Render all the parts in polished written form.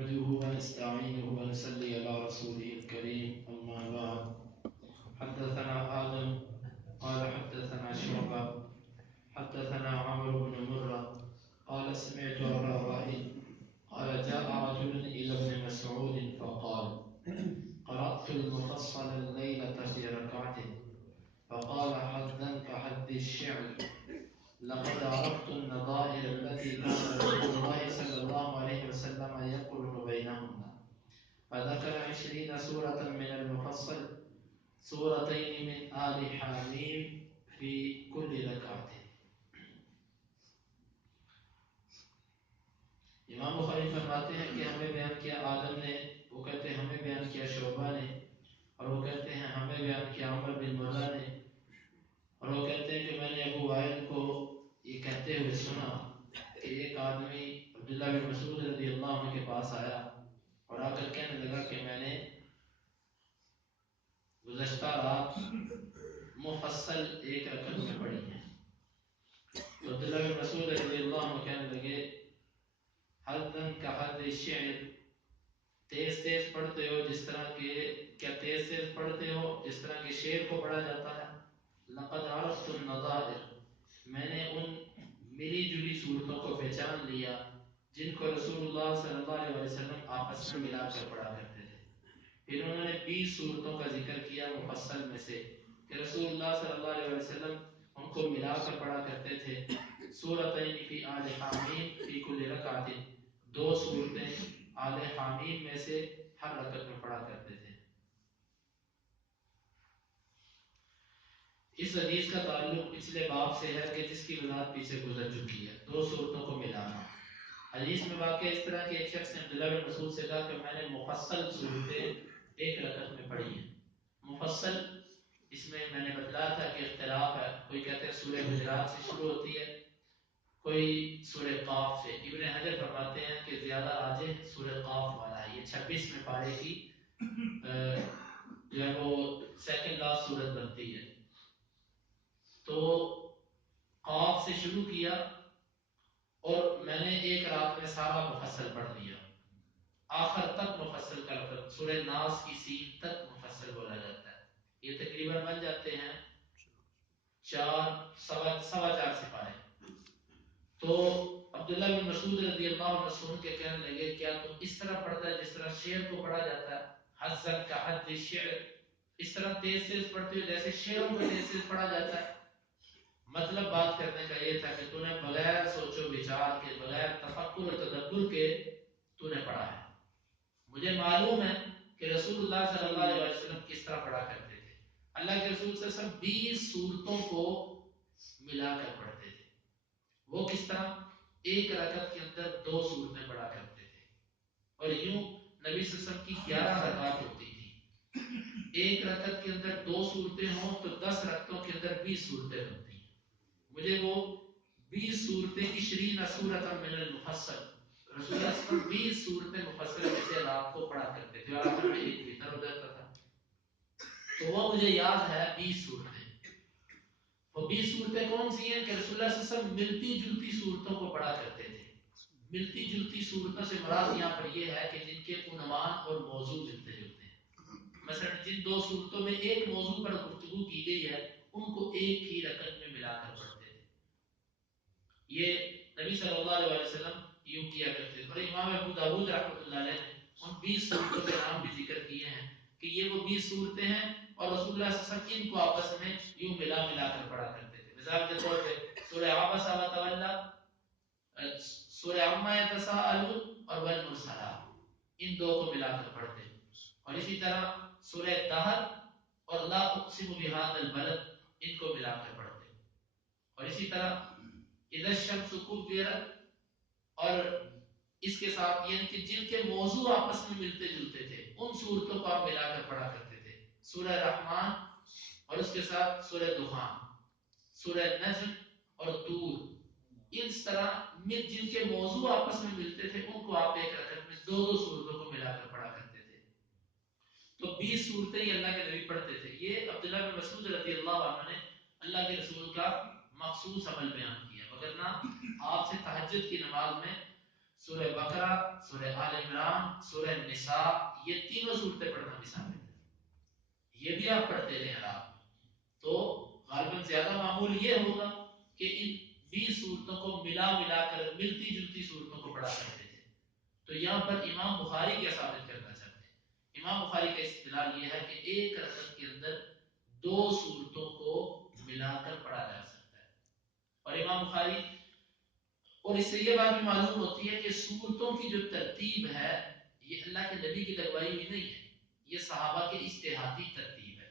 نحمده ونستعينه ونصلي على رسوله الكريم أما بعد. حدثنا آدم قال حدثنا شعبة حدثنا عمرو بن مرة قال سمعت أبا وائل قال جاء رجل إلى ابن مسعود فقال قرأت المفصل الليلة في ركعته فقال حدا كحد الشعر لقد عرفت النظائر التي كان رسول الله صلى الله عليه وسلم يقرن بينهن فذكر 20 سورة من المفصل سورتين من آل حاميم في كل ركعة. امام بخاری فرماتے ہیں کہ ہمیں بیان کیا آدم نے، وہ کہتے ہیں ہمیں بیان کیا شعبہ نے، اور وہ کہتے ہیں ہمیں بیان کیا عمر بن مرہ نے، اور وہ کہتے ہیں کہ میں نے ابو وائل کو یہ کہتے ہوئے سنا کہ ایک آدمی عبداللہ بن مسعود رضی اللہ عنہ کے پاس آیا اور آ کر کہنے لگا کہ میں نے گزشتہ رات مفصل ایک رکعت میں پڑھی ہے. تو عبداللہ بن مسعود رضی اللہ عنہ کہنے لگے حدن کا حد شعر، تیز تیز پڑھتے ہو جس طرح کہ کیا تیز تیز پڑھتے ہو جس طرح کہ شعر کو پڑھا جاتا ہے. لقد عرفت النظائر، میں نے ان ملی جلی صورتوں کو پہچان لیا جن کو رسول اللہ صلی اللہ علیہ وسلم آپس میں ملا کر پڑھا کرتے تھے. پھر انہوں نے 20 صورتوں کا ذکر کیا مفصل میں سے کہ رسول اللہ صلی اللہ علیہ وسلم ان کو ملا کر پڑھا کرتے تھے. سورتین فی آل حامیم فی کل رکعت، 2 صورتیں آل حامیم میں سے ہر رکعت میں پڑھا کرتے تھے. اس حدیث کا تعلق پچھلے باب سے ہے کہ جس کی وضاحت پیچھے گزر چکی ہے، 2 صورتوں کو ملانا. حدیث میں واقع اس طرح کہ ایک شخص نے عبداللہ بن مسعود سے کہا کہ میں نے مفصل صورتیں ایک رکعت میں پڑھی ہیں. مفصل اس میں نے بتلایا تھا کہ اختلاف ہے، کوئی کہتے ہیں سورہ حجرات سے شروع ہوتی ہے، کوئی سورہ قاف سے. ابن حجر فرماتے ہیں کہ زیادہ راجح سورہ قاف والا ہے، یہ 26 میں پارے کی جو ہے وہ سیکنڈ لاسٹ سورت بنتی ہے. تو قاف سے شروع کیا اور میں نے ایک رات میں سارا مفصل پڑھ لیا، آخر تک مفصل کا لفظ سورہ ناس کی سین تک مفصل بولا جاتا ہے. یہ تقریباً بن جاتے ہیں 4 سوا 4 سپارے. تو عبداللہ بن مسعود رضی اللہ عنہ سن کے کہنے لگے کیا تم اس طرح پڑھتا ہے جس طرح شعر کو پڑھا جاتا ہے؟ حزن کا حد شعر، اس طرح تیز تیز پڑھتے ہو جیسے شعروں کو تیز تیز پڑھا جاتا ہے. مطلب بات کرنے کا یہ تھا کہ تو نے بغیر سوچ و بچار کے، بغیر تفکر و تدبر کے تو نے پڑھا ہے. مجھے معلوم ہے کہ رسول اللہ صلی اللہ علیہ وسلم کس طرح پڑھا کرتے تھے. اللہ کے رسول صلی اللہ علیہ وسلم 20 صورتوں کو ملا کر پڑھتے تھے. وہ کس طرح؟ ایک رکعت کے اندر 2 صورتیں پڑھا کرتے تھے. اور یوں نبی صلی اللہ علیہ وسلم کی 11 رکعت ہوتی تھی. ایک رکعت کے اندر 2 صورتیں ہوں تو 10 رکعتوں کے اندر 20 صورتیں بنتی ہیں. مجھے وہ 20 صورتیں 20 سورۃ من المفصل، رسول اللہ صلی اللہ علیہ وسلم 20 صورتیں مفصل میں سے رات کو پڑھا کرتے تھے اور آخر میں ایک وتر ہو جاتا تھا. تو وہ مجھے یاد ہے 20 صورتیں. وہ 20 صورتیں کون سی ہیں کہ رسول اللہ صلی اللہ علیہ وسلم ملتی جلتی صورتوں کو پڑھا کرتے تھے. ملتی جلتی صورتوں سے مراد یہاں پر یہ ہے کہ جن کے عنوان اور موضوع ملتے جلتے ہیں. مثلا جن 2 صورتوں میں ایک موضوع پر گفتگو کی گئی ہے ان کو ایک ہی رکعت میں ملا کر پڑھتے تھے. یہ نبی صلی اللہ علیہ وسلم یوں کیا کرتے تھے. اور امام ابو داؤد رحمۃ اللہ علیہ نے ان 20 صورتوں کے نام بھی ذکر کیے ہیں کہ یہ وہ 20 صورتیں ہیں اور رسول اللہ صلی اللہ علیہ وسلم ان کو آپس میں یوں ملا کر پڑھا کرتے تھے. مثال کے طور پہ سورہ عبس و تولی، سورہ عما یتساءلون اور والمرسلات، ان 2 کو ملا کر پڑھتے. اور اسی طرح سورہ دہر اور لا اقسم بہذا البلد، ان کو ملا کر پڑھتے. اور اسی طرح اذا الشمس كورت، اور اس کے ساتھ یعنی کہ جن کے موضوع آپس میں ملتے جلتے تھے ان صورتوں کو آپ ملا کر پڑھا کرتے تھے. سورہ رحمان اور اس کے ساتھ سورہ دخان، سورہ نجم اور طور، اس طرح جن کے موضوع آپس میں ملتے تھے ان کو آپ ایک رکعت میں 2 صورتوں کو ملا کر پڑھا کرتے تھے. تو 20 صورتیں ہی اللہ کے نبی پڑھتے تھے. یہ عبداللہ بن مسعود رضی اللہ عنہ نے اللہ کے رسول کا مخصوص عمل بیان کیا، وگرنہ آپ سے تہجد کی نماز میں سورہ بقرہ، سورہ آل عمران، سورہ نساء، یہ تینوں صورتیں پڑھنا بھی ثابت ہے، یہ بھی آپ پڑھتے رہے رات میں، تو غالباً زیادہ معمول یہ ہوگا کہ ان 20 صورتوں کو ملا ملا کر ملتی جلتی صورتوں کو پڑھا کرتے تھے۔ تو یہاں پر امام بخاری کیا ثابت کرنا چاہتے ہیں؟ امام بخاری کا استدلال یہ ہے کہ ایک رکعت کے اندر 2 صورتوں کو ملا کر پڑھا جا سکتا ہے، اور امام بخاری، اور اس سے یہ بات بھی معلوم ہوتی ہے کہ صورتوں کی جو ترتیب ہے یہ اللہ کے نبی کی لگوائی ہوئی نہیں ہے، یہ صحابہ کے اجتہادی ترتیب ہے۔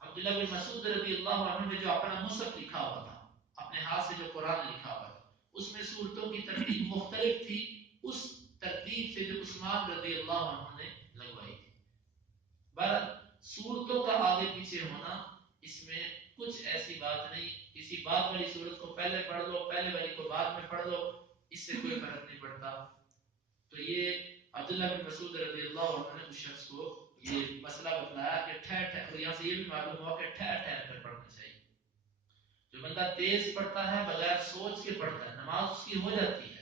عبداللہ بن مسعود رضی اللہ عنہ نے جو اپنا مصحف لکھا ہوا تھا، اپنے ہاتھ سے جو قرآن لکھا ہوا تھا، اس میں صورتوں کی ترتیب مختلف تھی اس ترتیب سے جو عثمان رضی اللہ عنہ نے لگوائی تھی۔ بہرحال صورتوں کا آگے پیچھے ہونا، اس میں کچھ ایسی بات نہیں، کسی بعد والی صورت کو پہلے پڑھ لو، پہلے والی کو بعد میں پڑھ لو، اس سے کوئی فرق نہیں پڑتا۔ تو یہ عبداللہ بن مسعود رضی اللہ عنہ نے اس شخص کو یہ مسئلہ بتلایا کہ ٹھہر ٹھہر، اور یہاں سے یہ بھی معلوم ہوا کہ ٹھہر ٹھہر کر پڑھنا چاہیے۔ جو بندہ تیز پڑھتا ہے، بغیر سوچ کے پڑھتا ہے، نماز اس کی ہو جاتی ہے،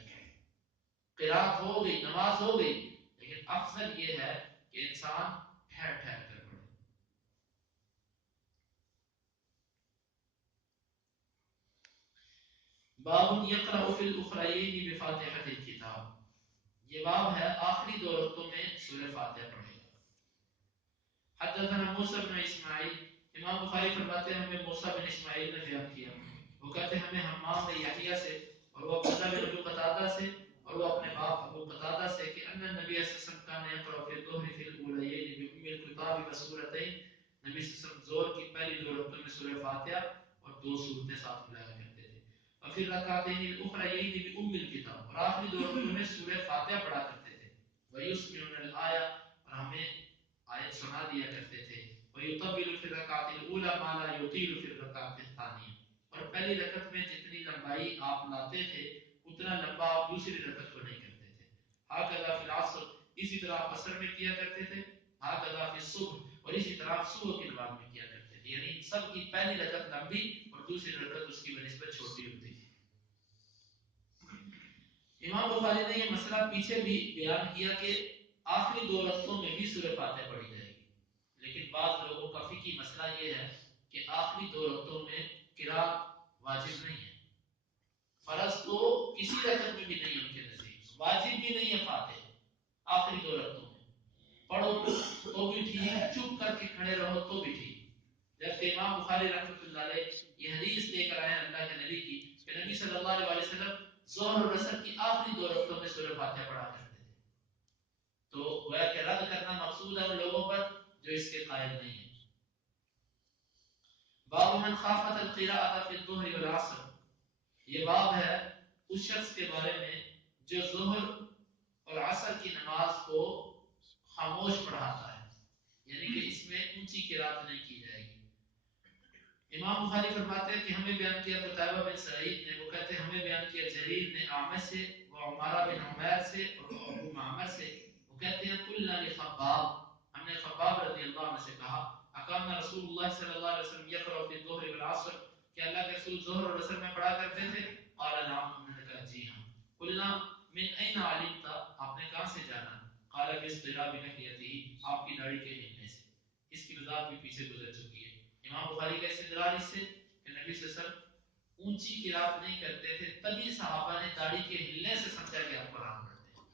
قرات ہو گئی، نماز ہو گئی، لیکن افضل یہ ہے کہ انسان ٹھہر ٹھہر کر پڑھے۔ باب یقرأ فی الاخرین بفاتحۃ الکتاب، یہ باب ہے آخری 2 رکعتوں میں سورہ فاتحہ پڑھے گا۔ حدثنا موسیٰ بن اسماعیل، امام بخاری فرماتے ہیں ہمیں موسیٰ بن اسماعیل نے بیان کیا، وہ کہتے ہیں ہمیں حمام بن یحییٰ سے، اور وہ عبداللہ بن ابو قتادہ سے، اور وہ اپنے باپ ابو قتادہ سے کہ ان النبی صلی اللہ علیہ وسلم کان یقرأ فی الظہر فی الاولیین بام الکتاب وسورتین، نبی صلی اللہ علیہ وسلم ظہر کی پہلی 2 رکعتوں میں سورہ فاتحہ اور 2 سورتیں ساتھ ملایا کرتے تھے، اور پھر رکعتین الاخریین بام الکتاب، اور آخری 2 رکعتوں میں سورہ فاتحہ پڑھا کرتے تھے، ویسمعون الآیہ، اور ہمیں آیت سنا دیا کرتے تھے، ویطول فی الرکعۃ الاولی ما لا یطیل فی الرکعۃ الثانیہ، اور پہلی رکعت میں جتنی لمبائی آپ لاتے تھے اتنا لمبا آپ دوسری رکعت کو نہیں کرتے تھے۔ ہاکذا فی العصر، اسی طرح آپ عصر میں کیا کرتے تھے، ہاکذا فی الصبح، اور اسی طرح آپ صبح کی نماز میں کیا کرتے تھے، یعنی سب کی پہلی رکعت لمبی اور دوسری رکعت اس کی بنسبت چھوٹی ہوتی تھی۔ امام بخاری نے یہ مسئلہ پیچھے بھی بیان کیا کہ آخری 2 رکعتوں میں بھی سورہ فاتحہ پڑھی جائے گی، لیکن بعض لوگوں کا فقہی مسئلہ یہ ہے کہ آخری 2 رکعتوں میں قرات واجب نہیں ہے، فرض تو کسی رکعت میں بھی نہیں ہے ان کے نزدیک، واجب بھی نہیں ہے فاتحہ آخری 2 رکعتوں میں، پڑھو تو بھی ٹھیک، چپ کر کے کھڑے رہو تو بھی ٹھیک۔ جبکہ امام بخاری رحمۃ اللہ علیہ یہ حدیث لے کر آئے ہیں اللہ کے نبی کی کہ نبی صلی اللہ علیہ وسلم ظہر اور عصر کی آخری 2 رکعتوں میں سورہ فاتحہ پڑھا کرتے تھے، تو گویا کہ رد کرنا مقصود ہے ان لوگوں پر جو اس کے قائل نہیں ہیں۔ باب من خافت القراءة فی الظہر والعصر، یہ باب ہے اس شخص کے بارے میں جو ظہر اور عصر کی نماز کو خاموش پڑھاتا ہے، یعنی کہ اس میں اونچی قرات نہیں کی جائے گی۔ امام بخاری فرماتے ہیں کہ ہمیں بیان کیا قتیبہ بن سعید نے، وہ کہتے ہیں ہمیں بیان کیا جریر نے اعمش سے، وہ عمارہ بن عمیر سے، اور وہ ابو معمر سے، وہ کہتے ہیں قلنا لخباب، ہم نے خباب رضی اللہ عنہ سے کہا اقامنا رسول اللہ صلی اللہ علیہ وسلم یقرأ فی الظہر والعصر، کہ اللہ کے رسول ظہر اور عصر میں پڑھا کرتے تھے؟ قال نعم، ہم نے کہا جی ہاں۔ قلنا من این علمت، آپ نے کہاں سے جانا؟ قال باضطراب لحیتہ، آپ کی داڑھی کے ہلنے سے۔ اس کی وضاحت بھی پیچھے گزر چکی ہے۔ امام بخاری کا استدلال اس سے کہ نبی صلی اللہ علیہ وسلم اونچی قرات نہیں کرتے تھے، تبھی صحابہ نے داڑھی کے ہلنے سے سمجھا کہ آپ قرآن پڑھتے ہیں۔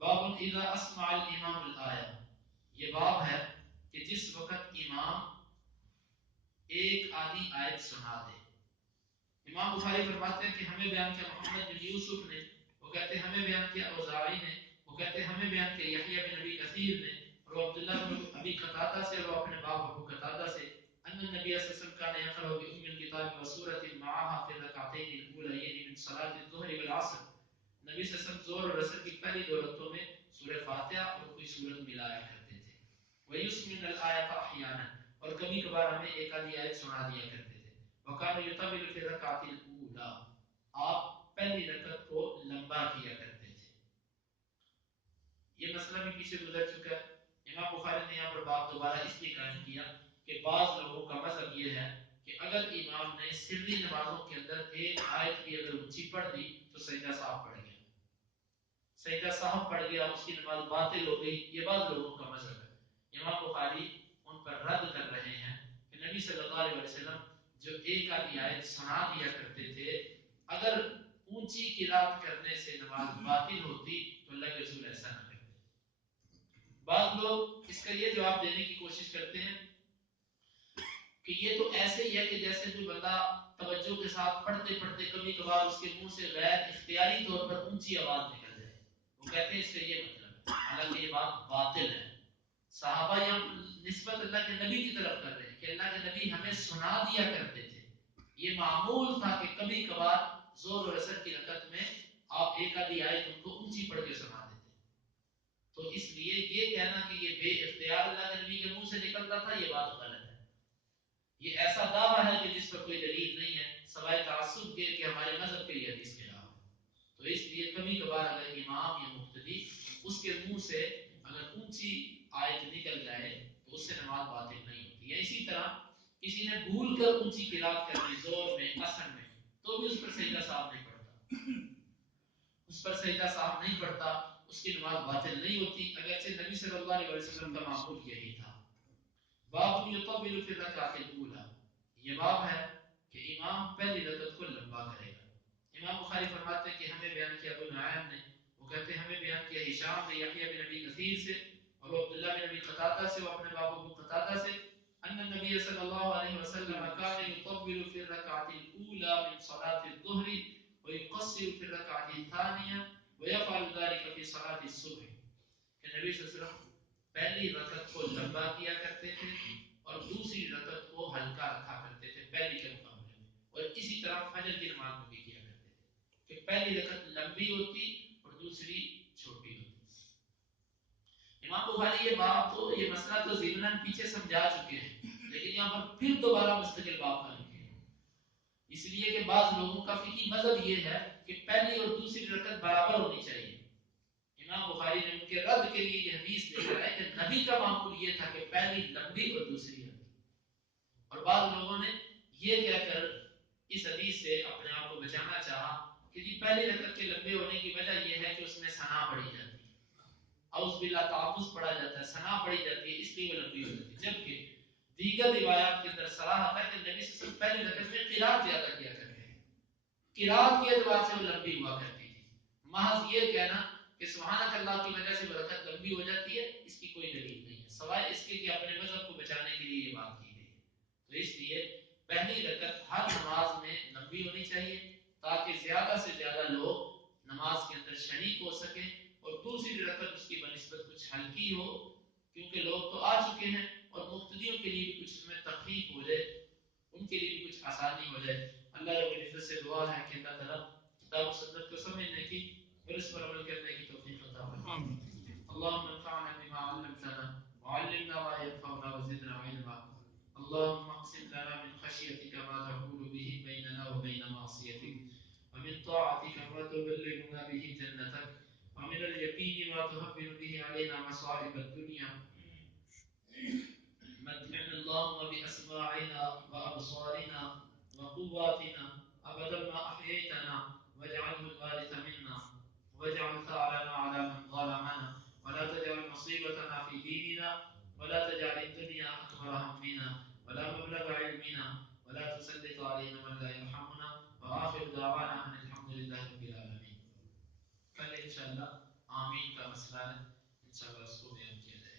باب اذا اسمع الامام الآیہ، یہ باب ہے کہ جس وقت امام ایک آدھی آیت سنا دے۔ امام بخاری فرماتے ہیں کہ ہمیں بیان کیا محمد بن یوسف نے، وہ کہتے ہیں ہمیں بیان کیا اوزاعی نے، وہ کہتے ہیں ہمیں بیان کیا یحییٰ بن ابی کثیر نے، اور وہ عبداللہ بن ابی قتادہ سے، اور وہ اپنے باپ ابو قتادہ سے، ان النبی صلی اللہ علیہ وسلم کان یقرأ بأم الکتاب وسورۃ معها فی الرکعتین الاولیین من صلاۃ الظہر والعصر، نبی صلی اللہ علیہ وسلم ظہر اور عصر کی پہلی 2 رکعتوں میں سورہ فاتحہ اور کوئی سورت ملایا کرتے تھے، ویسمعون الآیۃ احیانا، اور کبھی کبھار ہمیں ایک آدھی آیت سنا دیا کرتے تھے، وکان یطول فی الرکعۃ الاولی، آپ پہلی رکعت کو لمبا کیا کرتے تھے۔ یہ مسئلہ بھی پیچھے گزر چکا ہے۔ امام بخاری نے یہاں پر باب دوبارہ اس لیے قائم کیا کہ بعض لوگوں کا مذہب یہ ہے کہ اگر امام نے سری نمازوں کے اندر ایک آیت بھی اگر اونچی پڑھ دی تو سجدہ صاحب پڑھ گیا، سجدہ صاحب پڑھ گیا، اس کی نماز باطل ہو گئی، یہ بعض لوگوں کا مذہب ہے۔ امام بخاری ان پر رد کر رہے ہیں کہ نبی صلی اللہ علیہ وسلم جو ایک آدھی آیت سنا دیا کرتے تھے، اگر اونچی قرات کرنے سے نماز باطل ہوتی تو اللہ کے رسول ایسا نہ کرتے۔ بعض لوگ اس کا یہ جواب دینے کی کوشش کرتے ہیں کہ یہ تو ایسے ہی ہے کہ جیسے کوئی بندہ توجہ کے ساتھ پڑھتے پڑھتے کبھی کبھار اس کے منہ سے غیر اختیاری طور پر اونچی آواز نکل جائے، وہ کہتے ہیں اس کا یہ مطلب ہے، حالانکہ یہ بات باطل ہے۔ صحابہ یہاں نسبت اللہ کے نبی کی طرف کر رہے ہیں کہ اللہ کے نبی ہمیں سنا دیا کرتے تھے، یہ معمول تھا کہ کبھی کبھار زور اور اثر کی رکعت میں آپ ایک آدھی آیت ان کو اونچی پڑھ کے سنا دیتے، تو اس لیے یہ کہنا کہ یہ بے اختیار اللہ کے نبی کے منہ سے نکلتا تھا یہ بات غلط ہے۔ یہ ایسا دعویٰ ہے کہ جس پر کوئی دلیل نہیں ہے سوائے تعصب کے کہ ہمارے مذہب کے لیے حدیث کے خلاف ہے، تو اس لیے کبھی کبھار اگر امام یا مقتدی اس کے منہ سے اگر اونچی آیت نکل جائے تو اس سے نماز باطل نہیں ہوتی ہے۔ اسی طرح کسی نے بھول کر اونچی قرات کر لی زور میں اثر میں تو بھی اس پر سجدہ صاحب نہیں پڑتا، اس پر سجدہ صاحب نہیں پڑتا، اس کی نماز باطل نہیں ہوتی، اگرچہ نبی صلی اللہ علیہ وسلم کا معمول یہی تھا۔ باب یطول فی الرکعۃ الاولی، یہ باب ہے کہ امام پہلی رکعت کو لمبا کرے گا۔ امام بخاری فرماتے ہیں کہ ہمیں بیان کیا ابو نعیم نے، وہ کہتے ہیں ہمیں بیان کیا ہشام نے یحییٰ بن ابی کثیر سے اور عبداللہ بن ابی قتادہ سے، وہ اپنے باپ ابو قتادہ سے، ان النبي صلی اللہ علیہ وسلم كان يطول في الركعة الأولى من صلاة الظهر ويقصر في الركعة الثانية ويفعل ذلك في صلاة الصبح، کہ نبی صلی اللہ علیہ وسلم پہلی رکعت کو لمبا کیا کرتے تھے اور دوسری رکعت کو ہلکا رکھا کرتے تھے پہلی کے مقابلے میں، اور اسی طرح فجر کی نماز میں بھی کیا کرتے تھے کہ پہلی رکعت لمبی ہوتی اور دوسری چھوٹی ہوتی۔ امام بخاری یہ باب تو یہ مسئلہ تو ضمناً پیچھے سمجھا چکے ہیں، لیکن یہاں پر پھر دوبارہ مستقل باب کا لکھے ہیں، اس لیے کہ بعض لوگوں کا فقہی مذہب یہ ہے کہ پہلی اور دوسری رکعت برابر ہونی چاہیے۔ امام بخاری نے ان کے رد کے لیے یہ حدیث لکھا ہے کہ نبی کا معمول یہ تھا کہ پہلی لمبی اور دوسری لمبی، اور بعض لوگوں نے یہ کہہ کر اس حدیث سے اپنے آپ کو بچانا چاہا کہ جی پہلی رکعت کے لمبے ہونے کی وجہ یہ ہے کہ اس میں ثنا پڑھی جاتی ہے، اعوذ باللہ تعوذ پڑھا جاتا ہے، ثنا پڑھی جاتی ہے، اس لیے وہ لمبی ہو جاتی ہے، جبکہ دیگر روایات کے اندر صراحت ہے کہ نبی صلی اللہ علیہ وسلم پہلی رکعت میں قرات زیادہ کیا کرتے ہیں، قرات کے اعتبار سے وہ لمبی ہوا کرتی تھی۔ محض یہ کہنا کہ سبحانک اللہ کی وجہ سے برکت لمبی ہو جاتی ہے اس کی کوئی دلیل نہیں ہے سوائے اس کے کہ اپنے مذہب کو بچانے کے لیے یہ بات کی گئی ہے، تو اس لیے پہلی رکعت ہر نماز میں لمبی ہونی چاہیے تاکہ زیادہ سے زیادہ لوگ نماز کے اندر شریک ہو سکیں، اور دوسری رکعت اس کی بنسبت کچھ ہلکی ہو کیونکہ لوگ تو آ چکے ہیں اور مقتدیوں کے لیے بھی کچھ اس میں تخفیف ہو جائے، ان کے لیے بھی کچھ آسانی ہو جائے۔ اللہ رب العزت سے دعا ہے کہ اللہ تعالیٰ کتاب و سنت کو سمجھنے کی اور اس پر عمل کرنے کی توفیق عطا فرمائے۔ اللهم انفعنا بما علمتنا وعلمنا ما ينفعنا وزدنا علما، اللهم اقسم لنا من خشيتك ما تحول به بيننا وبين معصيتك، ومن طاعتك ما تبلغنا به جنتك، ومن اليقين ما تهون به علينا مصائب الدنيا، متعنا اللهم بأسماعنا وأبصارنا وقواتنا أبدا ما أحييتنا، واجعله الوارث منا، واجعل ثأرنا على من ظلمنا، ولا تجعل مصيبتنا في ديننا، ولا تجعل الدنيا أكبر همنا ولا مبلغ علمنا، ولا تسلط علينا من لا يرحمنا، وآخر دعوانا أن الحمد لله رب العالمين۔ کل انشاءاللہ آمین کا مسئلہ ہے، انشاءاللہ اس کو بیان کیا جائے۔